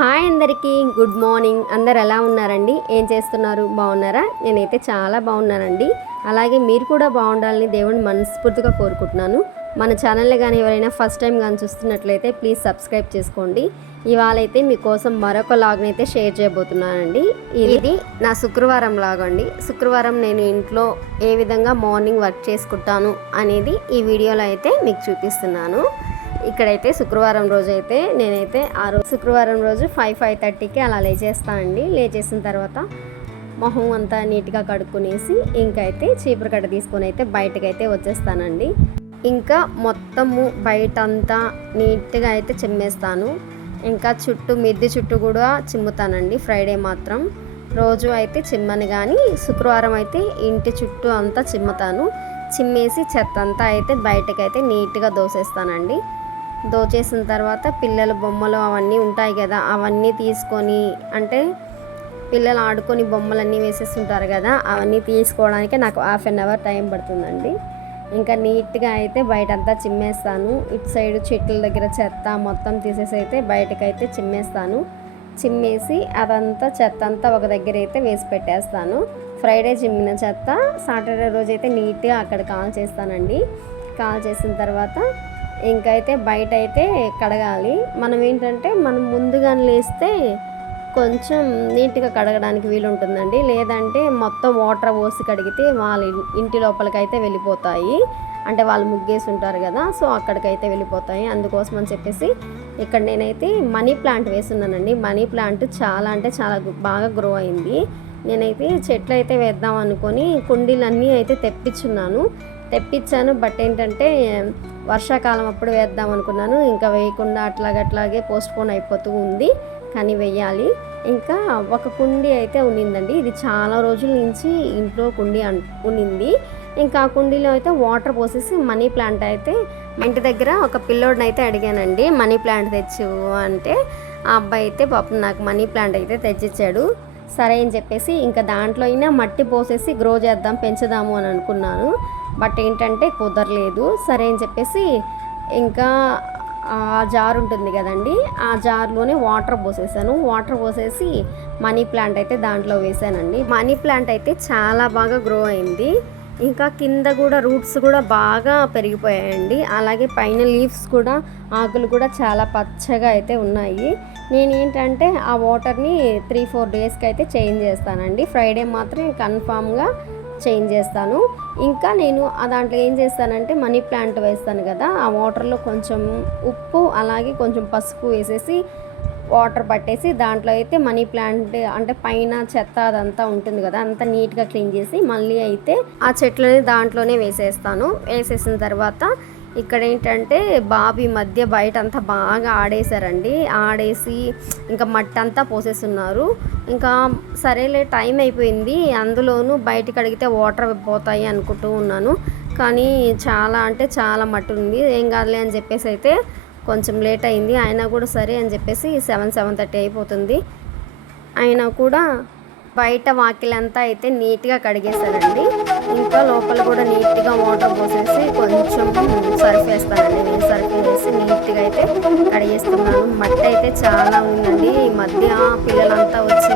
Hi అందరికీ good morning. అందరు ఎలా ఉన్నారండి? ఏం చేస్తున్నారు? బాగున్నారా? నేనైతే చాలా బాగున్నానండి. అలాగే మీరు కూడా బాగుండాలని దేవుని మనస్ఫూర్తిగా కోరుకుంటున్నాను. మన ఛానల్ని కానీ ఎవరైనా ఫస్ట్ టైం కానీ చూస్తున్నట్లయితే ప్లీజ్ సబ్స్క్రైబ్ చేసుకోండి. ఇవాళ అయితే మీకోసం మరొక లాగ్ని అయితే షేర్ చేయబోతున్నానండి. ఇది నా శుక్రవారం లాగ్ అండి. శుక్రవారం నేను ఇంట్లో ఏ విధంగా మార్నింగ్ వర్క్ చేసుకుంటాను అనేది ఈ వీడియోలో అయితే మీకు చూపిస్తున్నాను. ఇక్కడైతే శుక్రవారం రోజు అయితే నేనైతే ఆ రోజు శుక్రవారం రోజు 5:30కి అలా లేచేస్తానండి. లేచేసిన తర్వాత మొహం అంతా నీట్గా కడుక్కునేసి ఇంకైతే చీపురు కట్ట తీసుకొని అయితే బయటకైతే వచ్చేస్తానండి. ఇంకా మొత్తము బయటంతా నీట్గా అయితే చిమ్మేస్తాను. ఇంకా చుట్టూ మిద్దె చుట్టూ కూడా చిమ్ముతానండి. ఫ్రైడే మాత్రం రోజు అయితే చిమ్మని, కానీ శుక్రవారం అయితే ఇంటి చుట్టూ అంతా చిమ్ముతాను. చిమ్మేసి చెత్త అంతా అయితే బయటకైతే నీట్గా దోసేస్తానండి. దోచేసిన తర్వాత పిల్లల బొమ్మలు అవన్నీ ఉంటాయి కదా, అవన్నీ తీసుకొని, అంటే పిల్లలు ఆడుకొని బొమ్మలన్నీ వేసేస్తుంటారు కదా, అవన్నీ తీసుకోవడానికి నాకు 1/2 అవర్ టైం పడుతుందండి. ఇంకా నీట్గా అయితే బయటంతా చిమ్మేస్తాను. ఇటు సైడ్ చెట్ల దగ్గర చెత్త మొత్తం తీసేసి అయితే బయటకైతే చిమ్మేస్తాను. చిమ్మేసి అదంతా చెత్త అంతా ఒక దగ్గర అయితే వేసి పెట్టేస్తాను. ఫ్రైడే చిమ్మిన చెత్త సాటర్డే రోజు అయితే నీట్గా అక్కడ కాల్ చేస్తానండి. కాల్ చేసిన తర్వాత ఇంకైతే బయట అయితే కడగాలి. మనం ఏంటంటే మనం ముందుగానే లేస్తే కొంచెం నీట్గా కడగడానికి వీలుంటుందండి. లేదంటే మొత్తం వాటర్ పోసి కడిగితే వాళ్ళ ఇంటి లోపలికైతే వెళ్ళిపోతాయి. అంటే వాళ్ళు ముగ్గేసి ఉంటారు కదా, సో అక్కడికైతే వెళ్ళిపోతాయి. అందుకోసం అని చెప్పేసి ఇక్కడ నేనైతే మనీ ప్లాంట్ వేస్తున్నానండి. మనీ ప్లాంట్ చాలా అంటే చాలా బాగా గ్రో అయింది. నేనైతే చెట్లు అయితే వేద్దాం అనుకొని కుండీలన్నీ అయితే తెప్పించాను. బట్ ఏంటంటే వర్షాకాలం అప్పుడు వేద్దాం అనుకున్నాను. ఇంకా వేయకుండా అట్లాగే పోస్ట్పోన్ అయిపోతూ ఉంది. కానీ వెయ్యాలి. ఇంకా ఒక కుండీ అయితే ఉన్నిందండి. ఇది చాలా రోజుల నుంచి ఇంట్లో కుండీ ఉన్నింది. ఇంకా ఆ కుండీలో అయితే వాటర్ పోసేసి మనీ ప్లాంట్ అయితే మా ఇంటి దగ్గర ఒక పిల్లోడిని అయితే అడిగానండి, మనీ ప్లాంట్ తెచ్చు అంటే ఆ అబ్బాయి అయితే పాపం నాకు మనీ ప్లాంట్ అయితే తెచ్చిచ్చాడు. సరే అని చెప్పేసి ఇంకా దాంట్లో అయినా మట్టి పోసేసి గ్రో చేద్దాం, పెంచుదాము అని అనుకున్నాను. బట్ ఏంటంటే కుదరలేదు. సరే అని చెప్పేసి ఇంకా ఆ జార్ ఉంటుంది కదండి, ఆ జార్లోనే వాటర్ పోసేసాను. వాటర్ పోసేసి మనీ ప్లాంట్ అయితే దాంట్లో వేసానండి. మనీ ప్లాంట్ అయితే చాలా బాగా గ్రో అయింది. ఇంకా కింద కూడా రూట్స్ కూడా బాగా పెరిగిపోయాయండి. అలాగే పైన లీవ్స్ కూడా, ఆకులు కూడా చాలా పచ్చగా అయితే ఉన్నాయి. నేను ఏంటంటే ఆ వాటర్ని 3-4 డేస్కి అయితే చేంజ్ చేస్తానండి. ఫ్రైడే మాత్రం కన్ఫామ్గా చేంజ్ చేస్తాను. ఇంకా నేను దాంట్లో ఏం చేస్తానంటే మనీ ప్లాంట్ వేస్తాను కదా, ఆ వాటర్లో కొంచెం ఉప్పు అలాగే కొంచెం పసుపు వేసేసి వాటర్ పట్టేసి దాంట్లో అయితే మనీ ప్లాంట్ అంటే పైన చెత్త అదంతా ఉంటుంది కదా, అంతా నీట్గా క్లీన్ చేసి మళ్ళీ అయితే ఆ చెట్లని దాంట్లోనే వేసేసిన తర్వాత ఇక్కడ ఏంటంటే బాబు ఈ మధ్య బయట అంతా బాగా ఆడేసి ఇంకా మట్టి అంతా పోసేస్తున్నారు. ఇంకా సరేలే టైం అయిపోయింది, అందులోనూ బయటకు అడిగితే వాటర్ పోతాయి అనుకుంటూ ఉన్నాను. కానీ చాలా అంటే చాలా మట్టి ఉంది. ఏం కాదులే అని చెప్పేసి అయితే కొంచెం లేట్ అయింది. అయినా కూడా సరే అని చెప్పేసి 7:30 అయిపోతుంది. అయినా కూడా బయట వాకిలంతా అయితే నీట్గా కడిగేసానండి. ఇంకా లోపల కూడా నీట్గా వాటర్ పోసేసి కొంచెం సర్ఫ్ వేస్తానండి. నేను సర్ఫ్ వేసి నీట్గా అయితే కడిగేస్తున్నాను. మట్టి అయితే చాలా ఉందండి. ఈ మధ్య పిల్లలంతా వచ్చి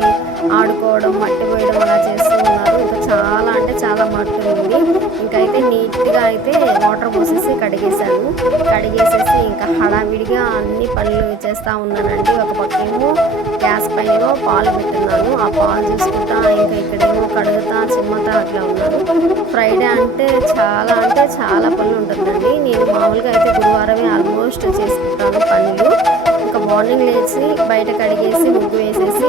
ఆడుకోవడం, మట్టి పోయడం అలా చేస్తూ ఉన్నారు. ఇంకా చాలా అంటే చాలా మట్టి ఉంది. ఇంకైతే నీట్గా అయితే వాటర్ పోసేసి కడిగేసేసి ఇంకా హడావిడిగా అన్ని పనులు చేస్తూ ఉన్నానండి. ఒక పక్కేమో గ్యాస్ పైన పాలు పెట్టున్నాను. ఆ పాలు చూసుకుంటా ఇంకా ఇక్కడేమో కడుగుతా చిమ్మతా అట్లా ఉన్నాను. ఫ్రైడే అంటే చాలా పనులు ఉంటుందండి. నేను మామూలుగా అయితే గురువారమే ఆల్మోస్ట్ చేసుకుంటాను పనులు. ఇంకా మార్నింగ్ లేచి బయట కడిగేసి ముగ్గు వేసేసి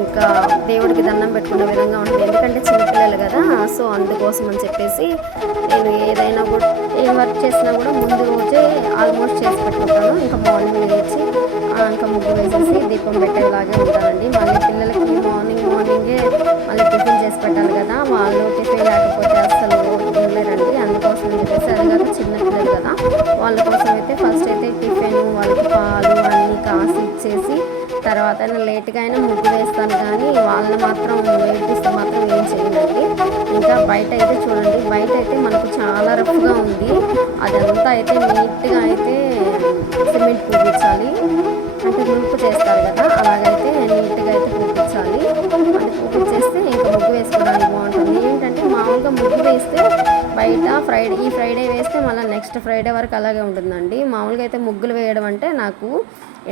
ఇంకా దేవుడికి దండం పెట్టుకునే విధంగా ఉంటుంది. ఎందుకంటే చిన్నపిల్లలు కదా, సో అందుకోసం అని చెప్పేసి నేను ఏదైనా కూడా ఏ వర్క్ చేసినా కూడా ముందు రోజే ఆల్మోస్ట్ చేసి పెట్టుకుంటాను. ఇంకా మార్నింగ్ లేచి ఇంకా ముగ్గు వేసేసి దీపం పెట్టేలాగే ఉంటానండి. మళ్ళీ పిల్లలకి మార్నింగే మళ్ళీ టిఫిన్ చేసి పెట్టాలి కదా, వాళ్ళు టిఫిన్ లేకపోతే అస్సలు ఉండలేరండి. అందుకోసం అని చెప్పేసి అదిగాక చిన్న పిల్లలు కదా, వాళ్ళ కోసం అయితే ఫస్ట్ అయితే టిఫిన్, వాళ్ళకి పాలు అన్నీ కాసి ఇచ్చేసి తర్వాత లేట్గా అయినా ముగ్గు వేస్తాను. కానీ వాళ్ళని మాత్రం ఏడిపిస్తే మాత్రం ఏం చేయనండి. ఇంకా బయట అయితే చూడండి, బయట అయితే మనకు చాలా రఫ్గా ఉంది. అదంతా అయితే నీట్గా అయితే సిమెంట్ పూజించాలి, అంటే మునుపు చేస్తారు కదా, అలాగే ఈ ఫ్రైడే వేస్తే మళ్ళీ నెక్స్ట్ ఫ్రైడే వరకు అలాగే ఉంటుందండి. మామూలుగా అయితే ముగ్గులు వేయడం అంటే నాకు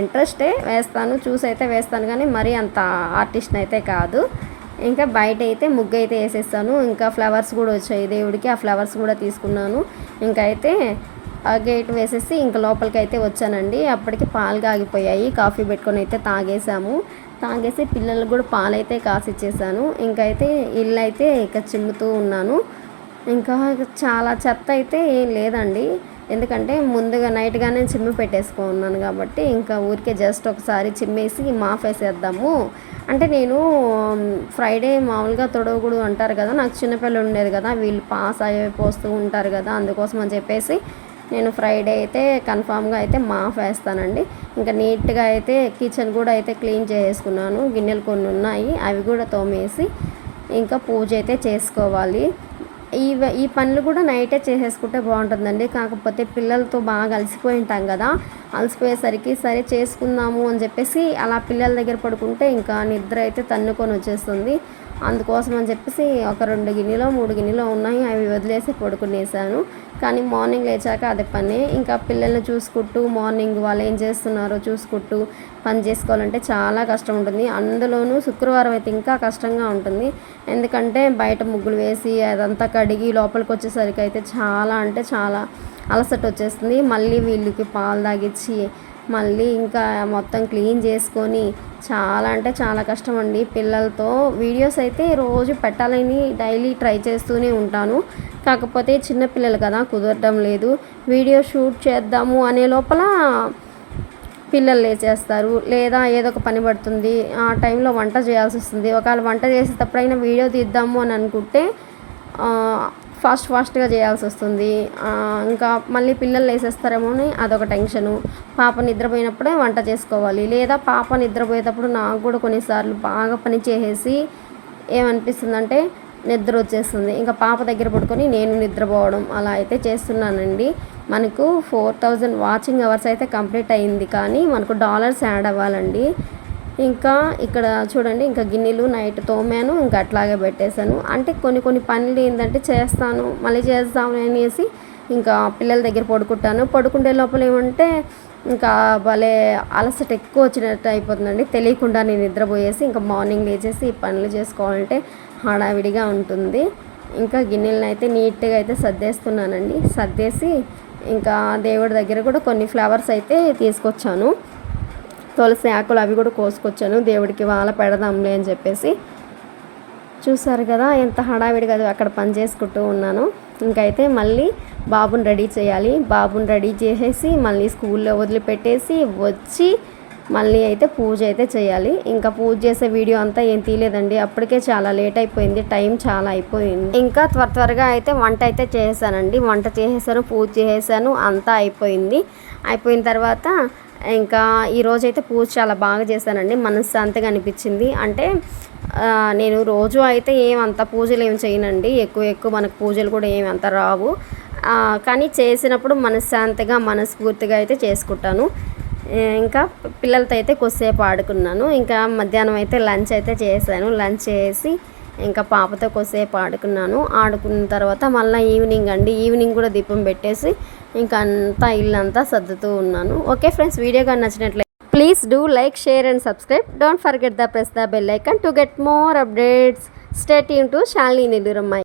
ఇంట్రెస్టే, వేస్తాను, చూసి అయితే వేస్తాను, కానీ మరీ అంత ఆర్టిస్ట్ని అయితే కాదు. ఇంకా బయట అయితే ముగ్గు అయితే వేసేస్తాను. ఇంకా ఫ్లవర్స్ కూడా వచ్చాయి దేవుడికి, ఆ ఫ్లవర్స్ కూడా తీసుకున్నాను. ఇంకా అయితే ఆ గేట్ వేసేసి ఇంకా లోపలికి అయితే వచ్చానండి. అప్పటికి పాలు కాగిపోయాయి, కాఫీ పెట్టుకొని అయితే తాగేసి పిల్లలకు కూడా పాలు అయితే కాసిచ్చేసాను. ఇంకా అయితే ఇల్లు అయితే ఇక చిమ్ముతూ ఉన్నాను. ఇంకా చాలా చెత్త అయితే ఏం లేదండి, ఎందుకంటే ముందుగా నైట్గానే చిమ్మి పెట్టేసుకున్నాను కాబట్టి ఇంకా ఊరికే జస్ట్ ఒకసారి చిమ్మేసి మాఫ్ వేసేద్దాము అంటే, నేను ఫ్రైడే మామూలుగా తొడవకూడు అంటారు కదా, నాకు చిన్నపిల్లలు ఉండేది కదా, వీళ్ళు పాస్ అయిపోస్తూ ఉంటారు కదా, అందుకోసం అని చెప్పేసి నేను ఫ్రైడే అయితే కన్ఫామ్గా అయితే మాఫ్ వేస్తానండి. ఇంకా నీట్గా అయితే కిచెన్ కూడా అయితే క్లీన్ చేసుకున్నాను. గిన్నెలు కొన్ని ఉన్నాయి, అవి కూడా తోమేసి ఇంకా పూజ అయితే చేసుకోవాలి. ఈ పనులు కూడా నైటే చేసేసుకుంటే బాగుంటుందండి. కాకపోతే పిల్లలతో బాగా అలసిపోయి ఉంటాం కదా, అలసిపోయేసరికి సరే చేసుకుందాము అని చెప్పేసి అలా పిల్లల దగ్గర పడుకుంటే ఇంకా నిద్ర అయితే తన్నుకొని వచ్చేస్తుంది. అందుకోసం అని చెప్పేసి ఒక 2 గిన్నెలో 3 గిన్నెలో ఉన్నాయి, అవి వదిలేసి పడుకునేసాను. కానీ మార్నింగ్ లేచాక అదే పని, ఇంకా పిల్లల్ని చూసుకుంటూ మార్నింగ్ వాళ్ళు ఏం చేస్తున్నారో చూసుకుంటూ పని చేసుకోవాలంటే చాలా కష్టం ఉంటుంది. అందులోనూ శుక్రవారం అయితే ఇంకా కష్టంగా ఉంటుంది, ఎందుకంటే బయట ముగ్గులు వేసి అదంతా కడిగి లోపలికి వచ్చేసరికి అయితే చాలా అంటే చాలా అలసట వచ్చేస్తుంది. మళ్ళీ వీళ్ళకి పాలు తాగిచ్చి మళ్ళీ ఇంకా మొత్తం క్లీన్ చేసుకొని చాలా అంటే చాలా కష్టం అండి. పిల్లలతో వీడియోస్ అయితే రోజు పెట్టాలని డైలీ ట్రై చేస్తూనే ఉంటాను, కాకపోతే చిన్నపిల్లలు కదా కుదరడం లేదు. వీడియో షూట్ చేద్దాము అనే లోపల పిల్లలు లేచేస్తారు, లేదా ఏదో ఒక పని పడుతుంది, ఆ టైంలో వంట చేయాల్సి వస్తుంది. ఒకవేళ వంట చేసేటప్పుడైనా వీడియో తీద్దాము అని అనుకుంటే ఫాస్ట్గా చేయాల్సి వస్తుంది. ఇంకా మళ్ళీ పిల్లలు లేసేస్తారేమో అని అదొక టెన్షను. పాప నిద్రపోయినప్పుడే వంట చేసుకోవాలి, లేదా పాప నిద్రపోయేటప్పుడు నాకు కూడా కొన్నిసార్లు బాగా పని చేసేసి ఏమనిపిస్తుందంటే నిద్ర వచ్చేస్తుంది. ఇంకా పాప దగ్గర పడుకొని నేను నిద్రపోవడం అలా అయితే చేస్తున్నానండి. మనకు 4000 వాచింగ్ అవర్స్ అయితే కంప్లీట్ అయింది, కానీ మనకు డాలర్స్ యాడ్ అవ్వాలండి. ఇంకా ఇక్కడ చూడండి, ఇంకా గిన్నెలు నైట్ తోమాను, ఇంకా అట్లాగే పెట్టేశాను. అంటే కొన్ని పనులు ఏంటంటే చేస్తాను మళ్ళీ చేస్తాము అనేసి ఇంకా పిల్లల దగ్గర పడుకుంటే లోపల ఏమంటే ఇంకా భలే అలసట ఎక్కువ వచ్చినట్టు అయిపోతుందండి. తెలియకుండా నేను నిద్రపోయేసి ఇంకా మార్నింగ్ లేచేసి ఈ పనులు చేసుకోవాలంటే హడావిడిగా ఉంటుంది. ఇంకా గిన్నెలను అయితే నీట్గా అయితే సర్దేస్తున్నానండి. సర్దేసి ఇంకా దేవుడి దగ్గర కూడా కొన్ని ఫ్లవర్స్ అయితే తీసుకొచ్చాను, తులసి ఆకులు అవి కూడా కోసుకొచ్చాను, దేవుడికి వాల పెడదాంలే అని చెప్పేసి. చూసారు కదా ఎంత హడావిడిగా అక్కడ పని చేసుకుంటూ ఉన్నాను. ఇంకైతే మళ్ళీ బాబుని రెడీ చేయాలి, బాబుని రెడీ చేసేసి మళ్ళీ స్కూల్లో వదిలిపెట్టేసి వచ్చి మళ్ళీ అయితే పూజ అయితే చేయాలి. ఇంకా పూజ చేసే వీడియో అంతా ఏం తీయలేదండి, అప్పటికే చాలా లేట్ అయిపోయింది, టైం చాలా అయిపోయింది. ఇంకా త్వరగా అయితే వంట అయితే చేసేసానండి, వంట చేసేసాను, పూజ చేసేసాను, అంతా అయిపోయిన తర్వాత ఇంకా ఈరోజైతే పూజ చాలా బాగా చేశానండి, మనశ్శాంతిగా అనిపించింది. అంటే నేను రోజు అయితే ఏమంత పూజలు ఏమి చేయనండి, ఎక్కువ మనకు పూజలు కూడా ఏమి అంత రావు, కానీ చేసినప్పుడు మనశ్శాంతిగా మనస్ఫూర్తిగా అయితే చేసుకుంటాను. ఇంకా పిల్లలతో అయితే కొద్దిసేపు ఆడుకున్నాను. ఇంకా మధ్యాహ్నం అయితే లంచ్ అయితే చేశాను, లంచ్ చేసి ఇంకా పాపతో కొద్దిసేపు ఆడుకున్న తర్వాత మళ్ళీ ఈవినింగ్ కూడా దీపం పెట్టేసి ఇంకా అంతా ఇల్లంతా సర్దుతూ ఉన్నాను. ఓకే ఫ్రెండ్స్, వీడియో కానీ నచ్చినట్లయితే please do like, share and subscribe. Don't forget the press the bell icon to get more updates. Stay tuned to Shalini Nidurumai.